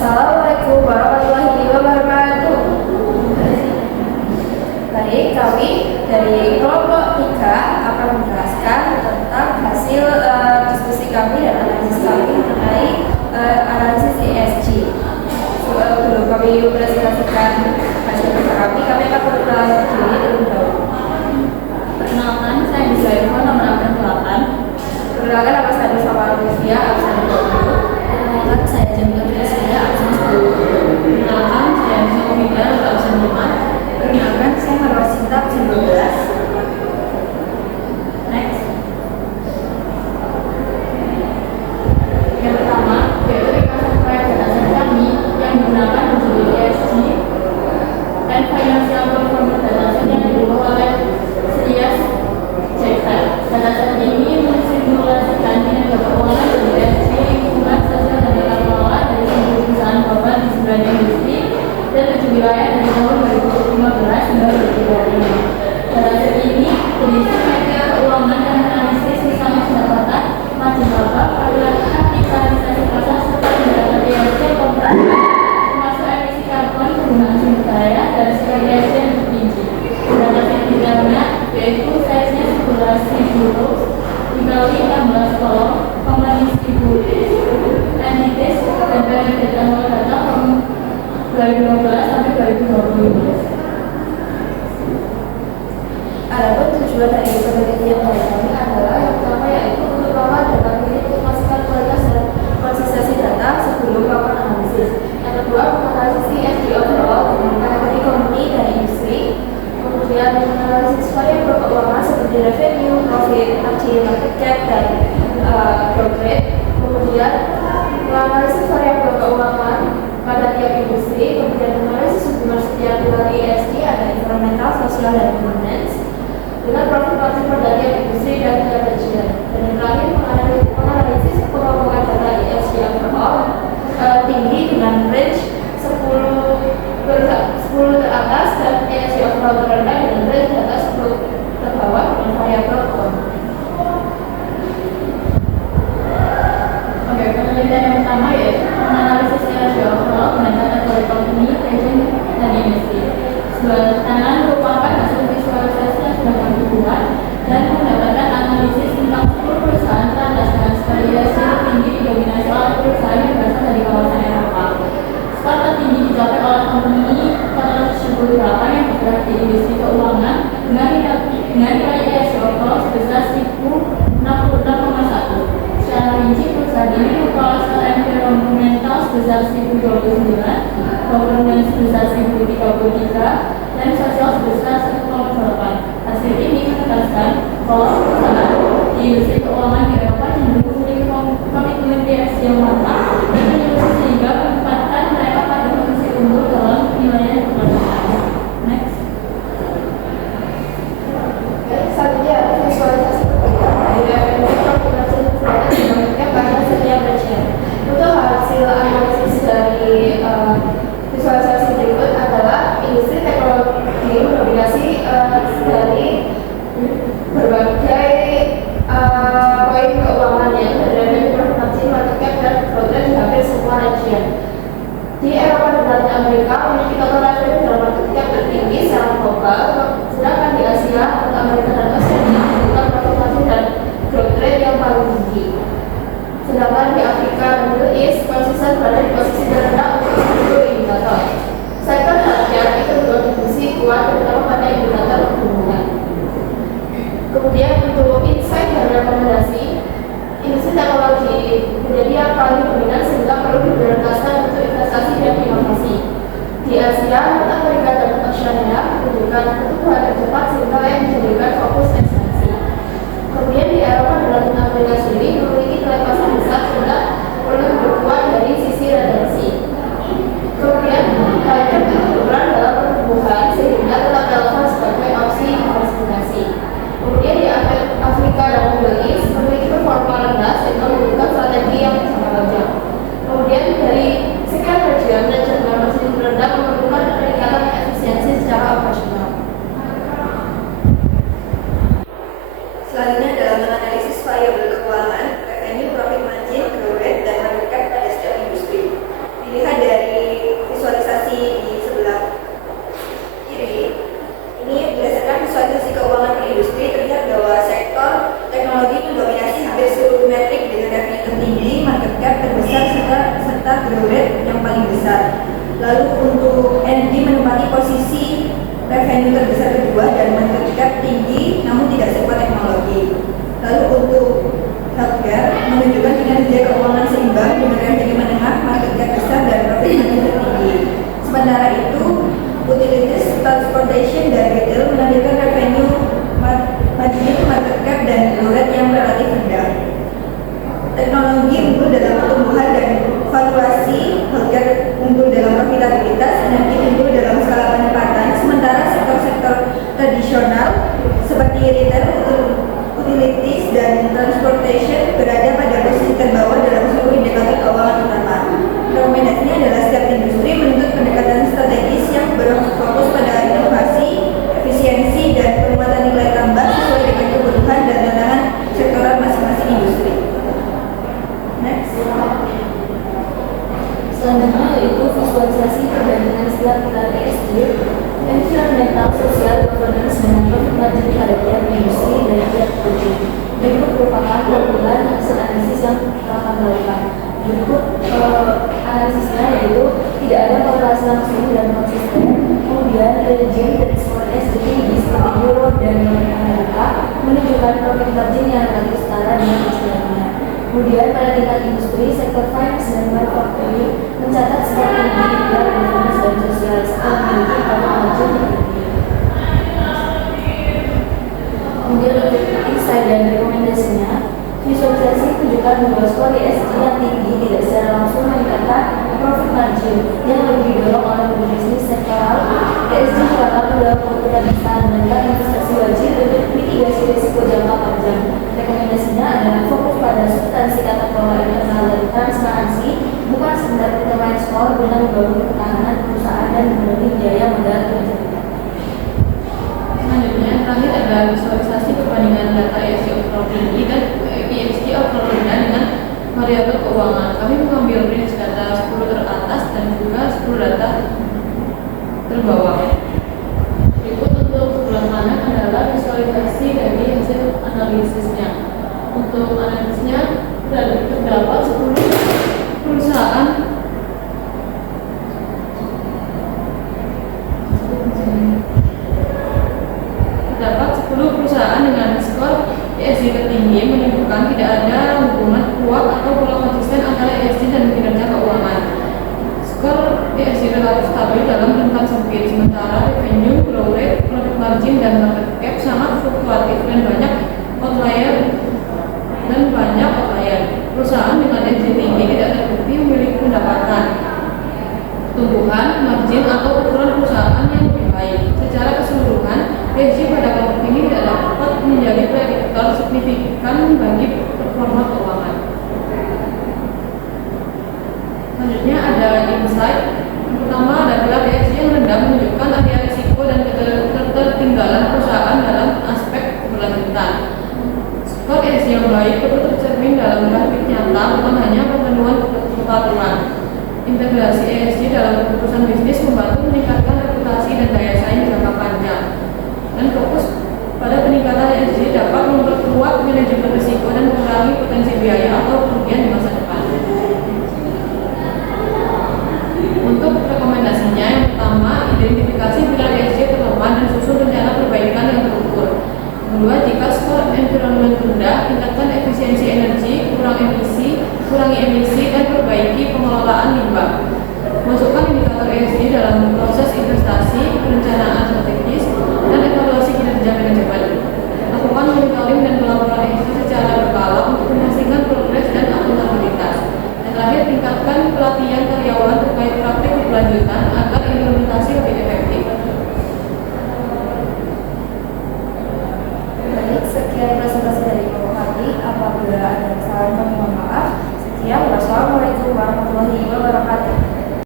Assalamualaikum warahmatullahi wabarakatuh. Baik, kami dari kelompok 3 akan menjelaskan tentang hasil diskusi kami dan analisis kami mengenai analisis ESG. Sebelum kami presentasikan hasil kerja kami akan perkenalan diri terlebih dahulu. Perkenalkan, saya Bisa Irfan, nomor absen 8. Perkenalkan, nama saya Nusama Rusia, absen 20. Perkenalkan, saya Jamila Fitriya, absen 10. Perkenalkan, saya Bisa Komida, absen 5. Perkenalkan, saya Marwa Sinta, absen 12. Next. Yang pertama, yaitu ringkasan proyek dataset kami yang digunakan untuk ESG dan Financial Performance Dataset yang didukung oleh Series Jackson. Dataset ini mensimulasikan kinerja keuangan dari ESG, lingkungan, sosial, dan tata kelola dari seluruh perusahaan global di 9 industri dan 7 wilayah dari tahun 2015 hingga 2025. Dataset ini berisi metode keuangan dan analisis misalnya pendapatan, margin laba, kapitalisasi pasar, serta indikator ESG komparasi, termasuk emisi karbon, penggunaan sumber daya, dan skala ESG yang terperinci. Dataset idealnya yaitu size-nya 11.000 rows dikali 16 kolom, company 1.000 entities, dan benefit annual data tahun 2015 sampai 2025. Adapun tujuan dari penelitian dari kami adalah yang pertama yaitu untuk melakukan data milik untuk memastikan kualitas dan konsistensi data sebelum melakukan analisis. Yang kedua, menganalisis ESG overall dengan kategori company dan industri. Kemudian menganalisis variabel keuangan seperti revenue, profit, margin, market cap, dan growth rate. Kemudian menganalisis variabel keuangan pada tiap industri. Kemudian menganalisis hubungan setiap pilar ESG ada environmental, sosial, dan governance dengan profit margin pada tiap industri dan tiap region. Dan yang terakhir menganalisis pengembangan data ESG overall tinggi dengan range 10 teratas dan ESG overall terendah dengan range data 10 terbawah dengan variabel keuangan. Oke, penelitian yang pertama yaitu menganalisis ESG overall dengan kategori company, region, dan industri. Sebuah tangan merupakan hasil visualisasi yang sudah kami buat dan mendapatkan analisis tentang 10 perusahaan teratas dengan skala ESG tinggi didominasi oleh perusahaan yang berasal dari kawasan Eropa. Skor tertinggi dicapai oleh company 478 yang bergerak di industri keuangan dengan nilai ESG overall sebesar 1066,1. Secara rinci, perusahaan ini memperoleh skala environmental sebesar 1029, governance sebesar 1033, dan sosial sebesar 1,8. Hasil ini menegaskan bahwa perusahaan di industri keuangan di Eropa cenderung memiliki komitmen ESG yang mantap dan menyusun sehingga menempatkan mereka pada posisi unggul dalam penilaian kepercayaan. Next. Selanjutnya ada visualisasi perbedaan dari revenue, profit margin, dan market cap pada setiap region. Untuk hasil analisis dari visualisasi berikut adalah industri teknologi mendominasi dari berbagai poin keuangan yang dari revenue, profit margin, market cap, dan growth rate di hampir semua region. Di Eropa dan Latin Amerika memiliki total revenue dan market cap tertinggi secara global, sedangkan di Asia, North Amerika, dan Oceania memiliki profit margin dan growth rate yang paling tinggi. Sedangkan di Afrika dan Middle East konsisten berada di posisi terendah untuk seluruh indikator. Sektor healthcare itu berkontribusi kuat terutama pada indikator pertumbuhan. Kemudian untuk insight dan rekomendasi, industri teknologi menjadi yang paling dominan sehingga perlu diprioritaskan untuk investasi dan inovasi. Di Asia, North Amerika, dan Oceania menunjukkan pertumbuhan tercepat sehingga yang dijadikan fokus ekspansi. Kemudian di Eropa dan Latin Amerika sendiri memiliki nilai pasar besar sehingga perlu berkuat dari sisi retensi. blue rate yang paling besar. Lalu untuk energi menempati posisi revenue terbesar kedua dan market cap tinggi namun tidak sekuat teknologi. Lalu untuk healthcare menunjukkan kinerja keuangan seimbang dengan revenue menengah, market cap besar dan profit margin tertinggi. Sementara itu, utilities, transportation dan retail menampilkan revenue margin, market cap dan blue rate yang relatif rendah. Teknologi unggul dalam pertumbuhan dan valuasi, healthcare unggul dalam profitabilitas, energi unggul dalam skala penempatan, sementara sektor-sektor tradisional seperti retail, utilities, dan transportation berada pada posisi terbawah dalam seluruh indikator keuangan utama. Rekomendasinya adalah setiap industri menuntut pendekatan strategis yang berfokus pada inovasi, efisiensi, dan penguatan nilai tambah sesuai dengan kebutuhan dan tantangan sektoral masing-masing industri. Next. Selanjutnya yaitu visualisasi perbandingan istilah pilar ESG, environmental, social, governance dengan profit margin pada tiap industri dan tiap produk. Berikut merupakan kumpulan hasil analisis yang telah kami lakukan. Berikut analisisnya yaitu tidak ada korelasi langsung dan konsisten. Kemudian region dari skor ESG tinggi seperti Euro dan Amerika menunjukkan profit margin yang relatif setara dengan istilahnya. Kemudian pada tingkat industri, sektor finance dan manufacturing mencatat skor tinggi di pilar governance dan sosial serta memiliki profit margin tinggi. Kemudian untuk insight dan rekomendasinya, visualisasi tunjukkan bahwa skor ESG yang tinggi tidak secara langsung meningkatkan profit margin yang lebih didorong oleh bisnis sektoral. ESG dianggap dalam kebutuhan besar meningkat investasi wajib untuk mitigasi risiko jangka panjang. Rekomendasinya adalah fokus pada substansi tata kelola internal dan transparansi, bukan sekedar pencapaian skor guna membangun ketahanan perusahaan dan memenuhi biaya modal kerja. Selanjutnya yang terakhir adalah visualisasi perbandingan data ESG overall tinggi dan ESG overall rendah dengan variabel keuangan. Kami mengambil range data 10 teratas dan juga 10 data terbawah. Berikut untuk sebelah kanan adalah visualisasi dari hasil analisisnya. Untuk analisisnya terdapat 10 perusahaan dengan skor ESG tertinggi menunjukkan tidak ada hubungan kuat atau pola konsisten antara ESG dan kinerja keuangan. Skor ESG relatif stabil dalam rentang sempit, sementara revenue, growth rate, profit margin, dan market cap sangat fluktuatif dan banyak outlier. Perusahaan dengan ESG tinggi tidak terbukti memiliki pendapatan, pertumbuhan, margin, atau ukuran perusahaan yang lebih baik. Secara keseluruhan, ESG pada kelompok ini tidak dapat menjadi prediktor signifikan bagi performa keuangan. Selanjutnya ada insight. Pertama adalah ESG yang rendah menunjukkan area risiko dan ketertinggalan perusahaan dalam aspek keberlanjutan. Skor ESG yang baik perlu tercermin dalam grafik nyata, bukan hanya pemenuhan keperluan. Integrasi ESG dalam keputusan bisnis membantu meningkatkan reputasi dan daya saing jangka panjang. Dan fokus pada peningkatan ESG dapat memperkuat manajemen risiko dan mengurangi potensi biaya atau kerugian di masa depan. Untuk rekomendasinya, yang pertama, identifikasi pilar ESG terlemah dan susun rencana perbaikan yang terukur. Kedua, jika skor environment rendah, tingkatkan efisiensi energi, kurangi emisi, dan perbaiki pengelolaan limbah. Masukkan indikator ESG dalam proses investasi, perencanaan